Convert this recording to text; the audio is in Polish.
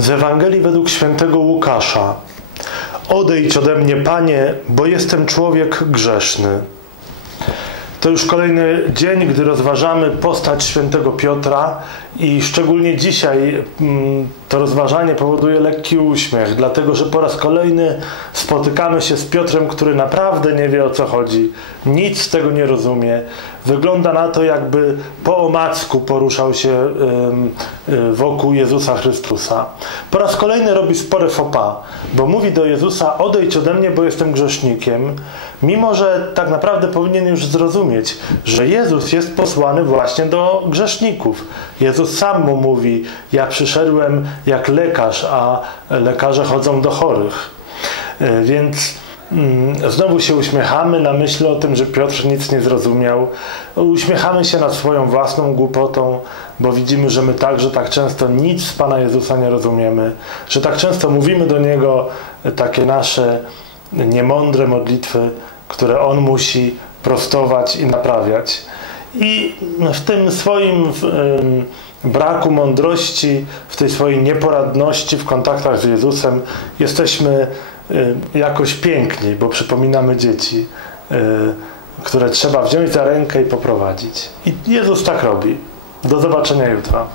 Z Ewangelii według świętego Łukasza. Odejdź ode mnie, Panie, bo jestem człowiek grzeszny. To już kolejny dzień, gdy rozważamy postać świętego Piotra i szczególnie dzisiaj mm, to rozważanie powoduje lekki uśmiech, dlatego że po raz kolejny spotykamy się z Piotrem, który naprawdę nie wie o co chodzi, nic z tego nie rozumie. Wygląda na to, jakby po omacku poruszał się y, wokół Jezusa Chrystusa. Po raz kolejny robi spore pas, bo mówi do Jezusa: Odejdź ode mnie, bo jestem grzesznikiem, mimo że tak naprawdę powinien już zrozumieć, że Jezus jest posłany właśnie do grzeszników. Jezus sam mu mówi: Ja przyszedłem jak lekarz, a lekarze chodzą do chorych. E, więc mm, znowu się uśmiechamy na myśl o tym, że Piotr nic nie zrozumiał. Uśmiechamy się nad swoją własną głupotą, bo widzimy, że my także tak często nic z Pana Jezusa nie rozumiemy, że tak często mówimy do Niego takie nasze niemądre modlitwy, które On musi prostować i naprawiać. I w tym swoim braku mądrości, w tej swojej nieporadności w kontaktach z Jezusem jesteśmy jakoś piękni, bo przypominamy dzieci, które trzeba wziąć za rękę i poprowadzić. I Jezus tak robi. Do zobaczenia jutro.